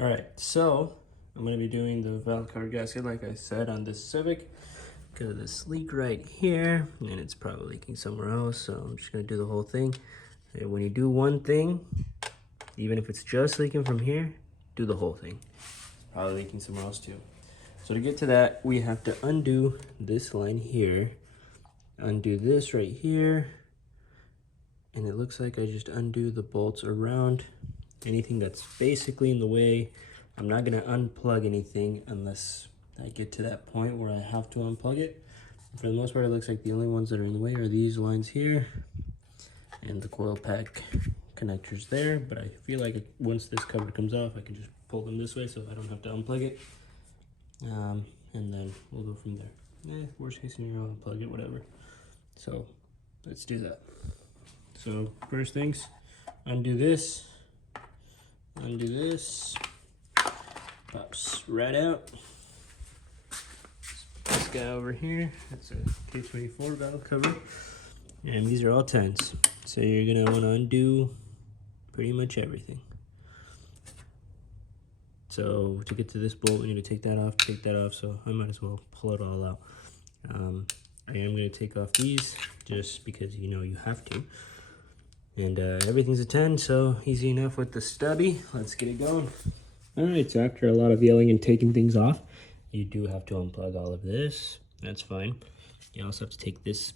All right, so I'm gonna be doing the valve cover gasket like I said on this Civic because of this leak right here, and it's probably leaking somewhere else, so I'm just gonna do the whole thing. And when you do one thing, even if it's just leaking from here, do the whole thing. It's probably leaking somewhere else too. So to get to that, we have to undo this line here, undo this right here, and it looks like I just undo the bolts around anything that's basically in the way. I'm not gonna unplug anything unless I get to that point where I have to unplug it. For the most part, it looks like the only ones that are in the way are these lines here and the coil pack connectors there, but I feel like once this cover comes off, I can just pull them this way so I don't have to unplug it. And then we'll go from there. Worst case scenario, unplug it, whatever. So let's do that. So first things, undo this, pops right out. This guy over here, that's a K24 valve cover, and these are all 10s. So you're gonna wanna undo pretty much everything. So to get to this bolt, we need to take that off, so I might as well pull it all out. I am gonna take off these just because you have to. And everything's a 10, so easy enough with the stubby. Let's get it going. All right, so after a lot of yelling and taking things off, you do have to unplug all of this. That's fine. You also have to take this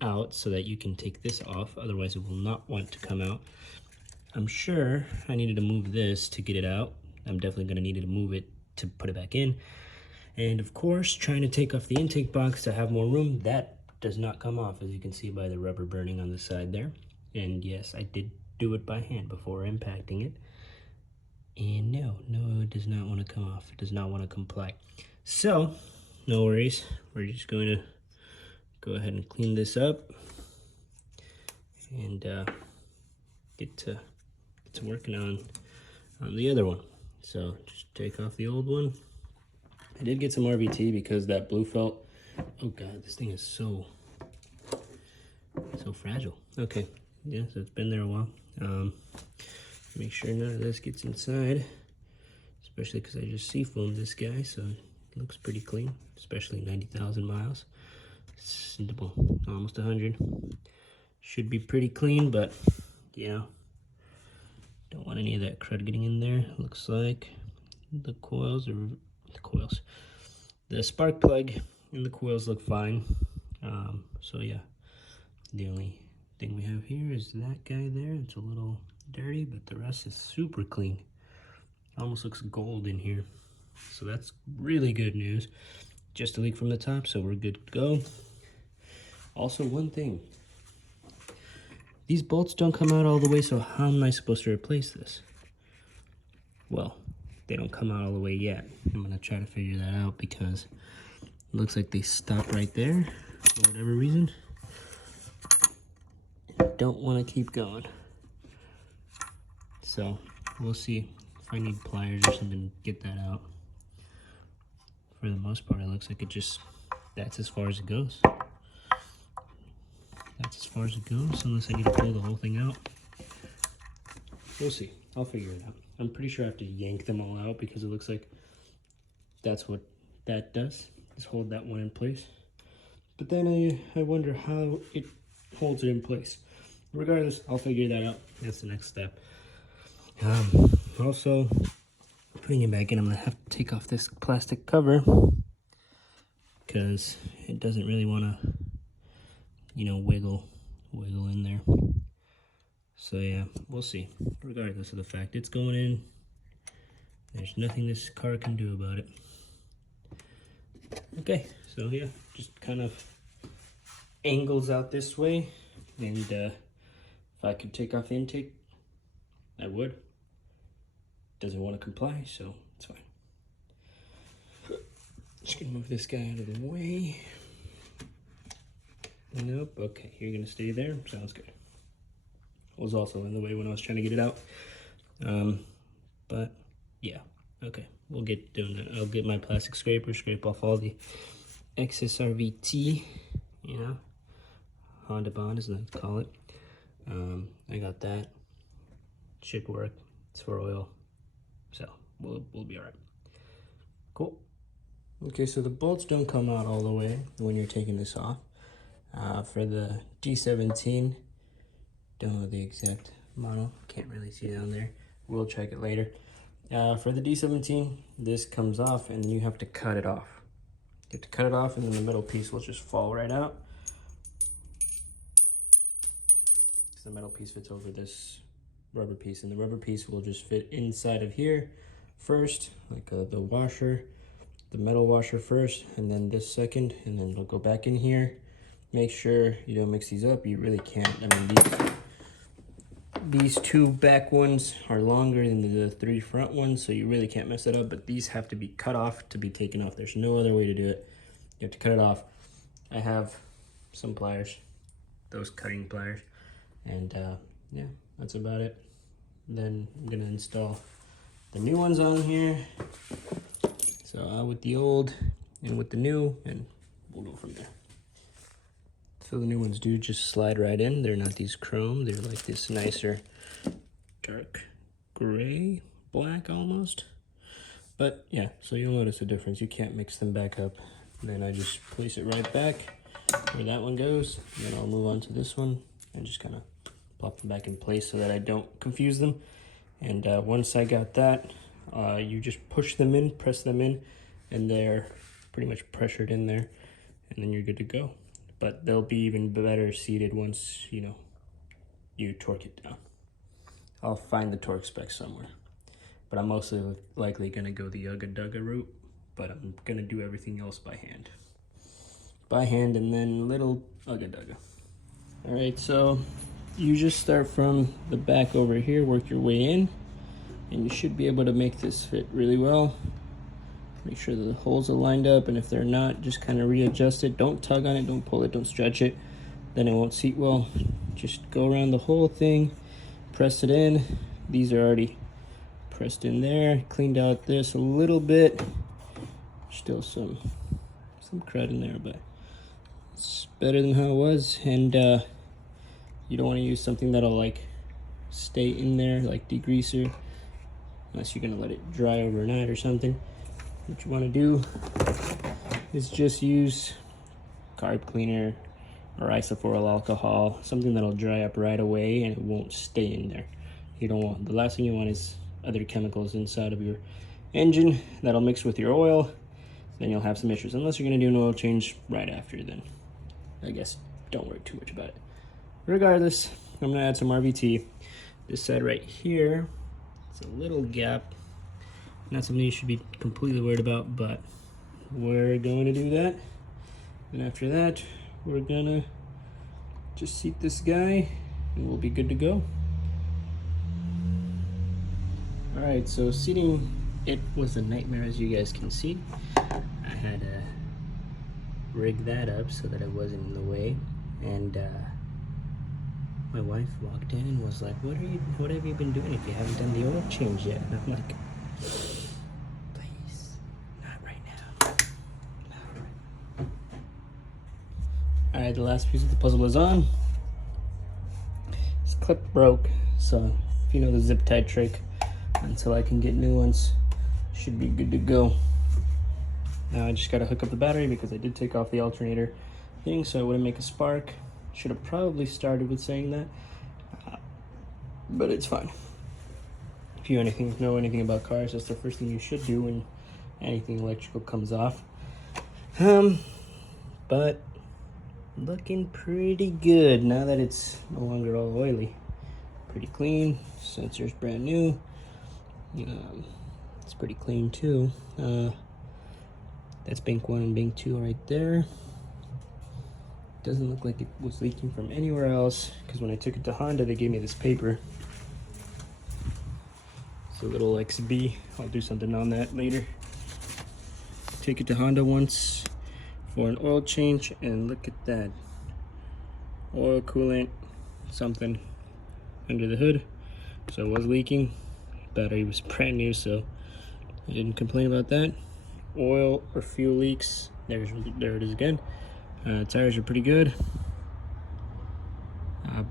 out so that you can take this off. Otherwise, it will not want to come out. I'm sure I needed to move this to get it out. I'm definitely going to need to move it to put it back in. And of course, trying to take off the intake box to have more room, that does not come off, as you can see by the rubber burning on the side there. And yes, I did do it by hand before impacting it. And no, it does not want to come off. It does not want to comply. So, no worries. We're just going to go ahead and clean this up and get to working on the other one. So just take off the old one. I did get some RVT because that blue felt. Oh God, this thing is so fragile. Okay, yeah, so it's been there a while. Make sure none of this gets inside, especially because I just seafoamed this guy, so it looks pretty clean, especially 90,000 miles. It's almost 100. Should be pretty clean, but don't want any of that crud getting in there. Looks like the spark plug and the coils look fine. So yeah, the only thing we have here is that guy there. It's a little dirty, but the rest is super clean. Almost looks gold in here, so that's really good news. Just a leak from the top, so we're good to go. Also, one thing, these bolts don't come out all the way, so how am I supposed to replace this? Well, they don't come out all the way yet. I'm gonna try to figure that out because it looks like they stop right there for whatever reason. I don't want to keep going. So we'll see if I need pliers or something to get that out. For the most part, it looks like that's as far as it goes. That's as far as it goes, unless I need to pull the whole thing out. We'll see. I'll figure it out. I'm pretty sure I have to yank them all out because it looks like that's what that does, is hold that one in place. But then I wonder how it holds it in place. Regardless, I'll figure that out. That's the next step. Also, putting it back in, I'm gonna have to take off this plastic cover because it doesn't really want to, wiggle in there. So yeah, we'll see. Regardless of the fact it's going in, there's nothing this car can do about it. Okay, so yeah, just kind of angles out this way, and if I could take off the intake, I would. Doesn't want to comply, so it's fine. Just gonna move this guy out of the way. Nope, okay, you're gonna stay there, sounds good. Was also in the way when I was trying to get it out. But yeah, okay, we'll get doing that. I'll get my plastic scraper, scrape off all the excess RVT, Honda Bond is what I call it. I got that. Should work. It's for oil. So we'll be all right. Cool. Okay, so the bolts don't come out all the way when you're taking this off. For the D17, don't know the exact model, can't really see down there. We'll check it later. For the D17, this comes off and then you have to cut it off. You have to cut it off and then the metal piece will just fall right out. So the metal piece fits over this rubber piece, and the rubber piece will just fit inside of here first, like the washer, the metal washer first, and then this second, and then it'll go back in here. Make sure you don't mix these up. You really can't. I mean, these two back ones are longer than the three front ones, so you really can't mess it up, but these have to be cut off to be taken off. There's no other way to do it. You have to cut it off. I have some pliers, those cutting pliers, and yeah, that's about it. Then I'm gonna install the new ones on here. So out with the old and with the new, and we'll go from there. So the new ones do just slide right in. They're not these chrome, they're like this nicer dark gray, black almost. But yeah, so you'll notice a difference. You can't mix them back up. Then I just place it right back where that one goes. And then I'll move on to this one and just kind of plop them back in place so that I don't confuse them. And once I got that, you just push them in, press them in, and they're pretty much pressured in there, and then you're good to go. But they'll be even better seated once, you know, you torque it down. I'll find the torque spec somewhere, but I'm mostly likely gonna go the Ugga Dugga route, but I'm gonna do everything else by hand. By hand, and then little Ugga Dugga. All right, so you just start from the back over here, work your way in, and you should be able to make this fit really well. Make sure the holes are lined up, and if they're not, just kind of readjust it. Don't tug on it, don't pull it, don't stretch it, then it won't seat well. Just go around the whole thing, press it in. These are already pressed in there. Cleaned out this a little bit. Still some crud in there, but it's better than how it was. And you don't want to use something that'll like stay in there, like degreaser, unless you're gonna let it dry overnight or something. What you want to do is just use carb cleaner or isopropyl alcohol, something that'll dry up right away and it won't stay in there. You don't want, the last thing you want is other chemicals inside of your engine that'll mix with your oil. Then you'll have some issues, unless you're going to do an oil change right after. Then I guess don't worry too much about it. Regardless, I'm going to add some RVT. This side right here, it's a little gap. Not something you should be completely worried about, but we're going to do that. And after that, we're gonna just seat this guy and we'll be good to go. All right, so seating it was a nightmare, as you guys can see. I had to rig that up so that it wasn't in the way, and my wife walked in and was like, what have you been doing if you haven't done the oil change yet? And I'm like, please, not right now. All right, the last piece of the puzzle is on. This clip broke, so if you know the zip tie trick, until I can get new ones, should be good to go. Now I just gotta hook up the battery because I did take off the alternator thing, so I wouldn't make a spark. Should have probably started with saying that, but it's fine. If you know anything about cars, that's the first thing you should do when anything electrical comes off. But looking pretty good now that it's no longer all oily. Pretty clean. Sensor's brand new. It's pretty clean too. That's bank 1 and bank 2 right there. Doesn't look like it was leaking from anywhere else, because when I took it to Honda, they gave me this paper. It's a little XB. I'll do something on that later. Take it to Honda once for an oil change, and look at that. Oil, coolant, something under the hood. So it was leaking. Battery was brand new, so I didn't complain about that. Oil or fuel leaks, there it is again. Tires are pretty good.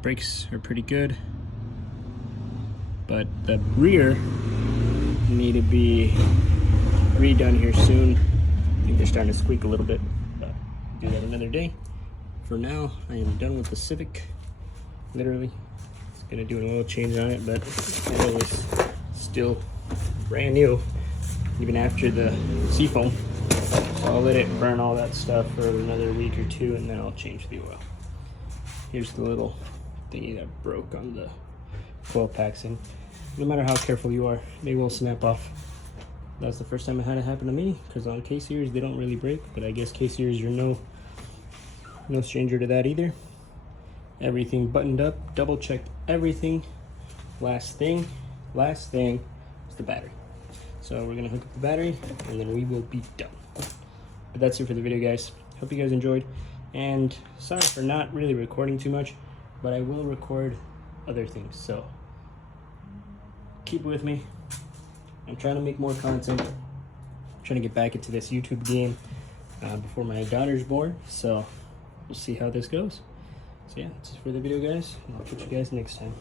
Brakes are pretty good. But the rear need to be redone here soon. I think they're starting to squeak a little bit, but do that another day. For now, I am done with the Civic, literally. It's gonna do an oil change on it, but it was still brand new, even after the seafoam. So I'll let it burn all that stuff for another week or two, and then I'll change the oil. Here's the little thingy that broke on the coil packs, and no matter how careful you are, they will snap off. That's the first time it had it happen to me, because on K-Series they don't really break, but I guess K-Series you're no stranger to that either. Everything buttoned up, double checked everything. Last thing is the battery. So we're gonna hook up the battery and then we will be done. But that's it for the video, guys. Hope you guys enjoyed, and sorry for not really recording too much, but I will record other things, so keep with me. I'm trying to make more content. I'm trying to get back into this YouTube game before my daughter's born, so we'll see how this goes. So yeah, that's it for the video, guys, and I'll catch you guys next time.